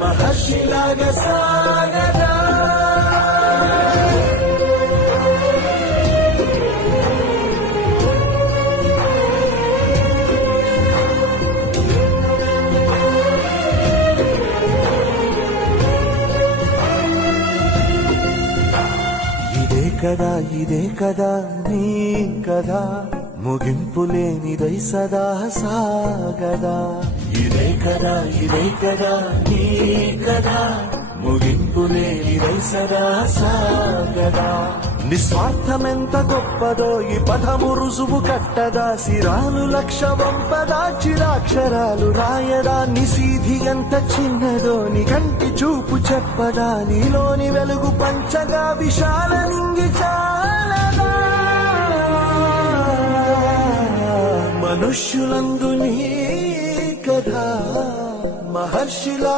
మహర్షిలాగా సాగదా. ఇదే కదా నీ కదా, ముగింపులేనిదై సదా సాగదా. ఇదే కదా నీ కదా, ముగింపులేనిదై సదా సాగదా. నిస్వార్థమెంత గొప్పదో ఈ పదము రుజువు కట్టదా. సిరాలు లక్ష వంపదా, చిరాక్షరాలు రాయదా. నిశీధి ఎంత చిన్నదో నీ కంటి చూపు చెప్పదా. నీలోని వెలుగు పంచగా విశాల నింగి చాలదా. మనుష్యులందు నీ కథ మహర్షిలా